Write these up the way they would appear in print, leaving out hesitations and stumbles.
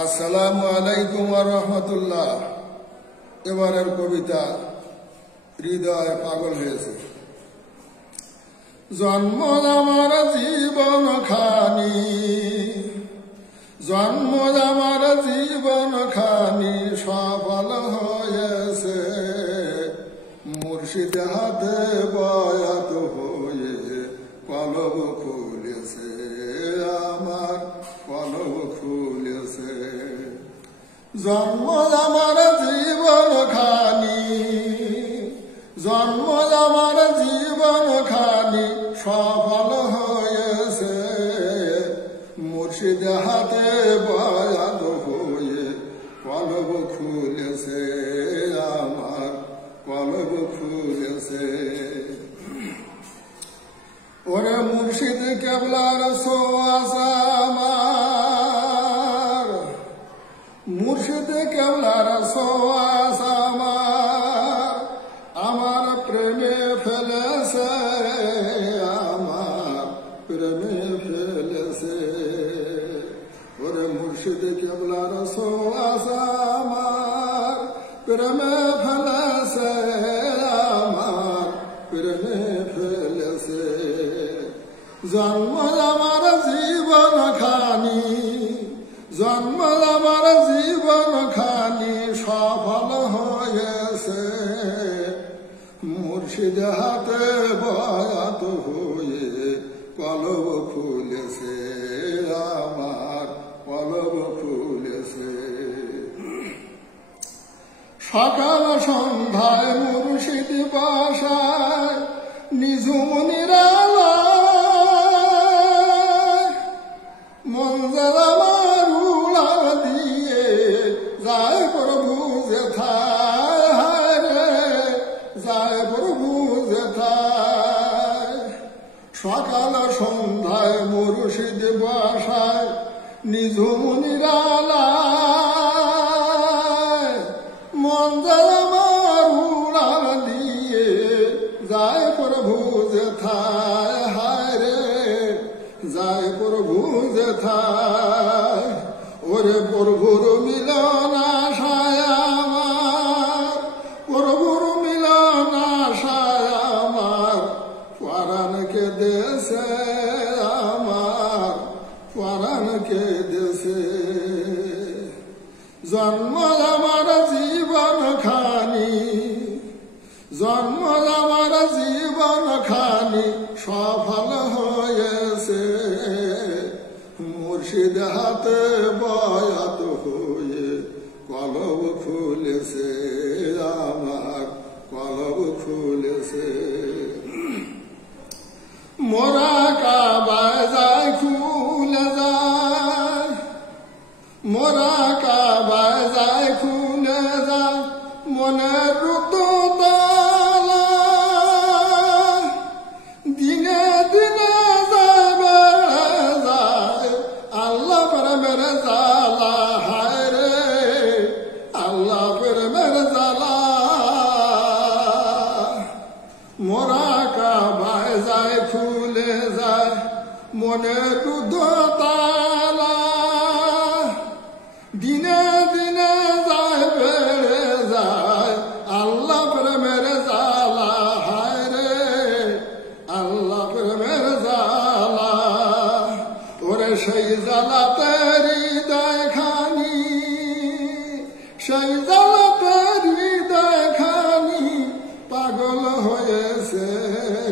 আসসালামু আলাইকুম ওয়া রাহমাতুল্লাহ। এবারের কবিতা হৃদয় পাগল হয়েছে। জন্ম আমার জীবন খানি, জন্ম আমার জীবন খানি সফল হয়েছে, মুর্শিদ হাতে বয়াত হয়ে কলব খুলেছে, আমার কলব খুলেছে। জন্ম আমার জীবন খানি, জন্ম আমার জীবন খানি সফল হয়েছে, মুর্শিদ হাতে বয়াত হয়ে কলব খুলেছে, আমার কলব খুলেছে। ওরে মুর্শিদ কেবলার সোয়াসা আমার, মুর্শিদ কেবলার সোয়াসা আমার প্রেমে ফেলেছে, আমার প্রেমে ফেলেছে। ওরে মুর্শিদ কেবলার সোয়াসা আমার প্রেমে ফেলেছে, আমার প্রেমে ফেলেছে। জন্ম আমার জীবন খানি, জন্ম আমার জীবন খানি সফল হয়েছে, মুর্শিদ হাতে বয়াত হয়ে কলব খুলেছে, আমার কলব খুলেছে। সকাল সন্ধ্যায় মুর্শিদ বাসায় নিঝুম নিরালায়, মঞ্জর আমার উড়া দিয়ে যায় প্রভু যেথায় রে, যায় প্রভু যেথায়। সকাল সন্ধ্যায় মুর্শিদ বাসায় নিঝুম নিরালায়, মঞ্জর আমার উড়া দিয়ে যায় প্রভু যেথায়, হায় রে যায় প্রভু যেথায়। ওরে প্রভুর মিলন আশায় আমার, প্রভুর মিলন আশায় আমার পরাণকে দেশে, আমার পরাণকে দেশে। জন্ম আমার জীবন খানি, জন্ম আমার জীবন খানি সফল হয়েছে, মুর্শিদ হাতে বয়াত হয়ে কলব খুলেছে, আমার কলব খুলেছে। মোরা কাবায় যায় খুলে যায়, মোরা কাবায় যায় খুলে যায় মনের রুদ্ধ তালা, দিনে দিনে যাবে যায় আল্লাহ প্রেমের জালা, হায় রে আল্লাহ প্রেমের জালা। মোরা কাবায় যায় খুলে যায় মনের রুদ্ধ তালা, দিনে দিনে যায় বেড়ে যায় আল্লাহ প্রেমের জালা, হায় রে আল্লাহ প্রেমের জালা। ওরে সেই জালাতে হৃদয় খানি, সেই জালাতে হৃদয় খানি পাগল হয়েছে,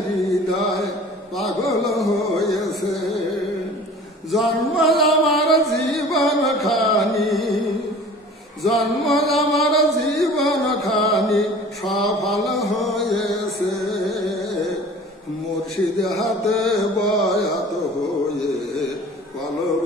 হৃদয় পাগল হয়েছে। জন্ম আমার জীবন খানি, জন্ম আমার জীবন খানি সফল হয়েছে, মুর্শিদ হাতে বয়াত হয়ে কলব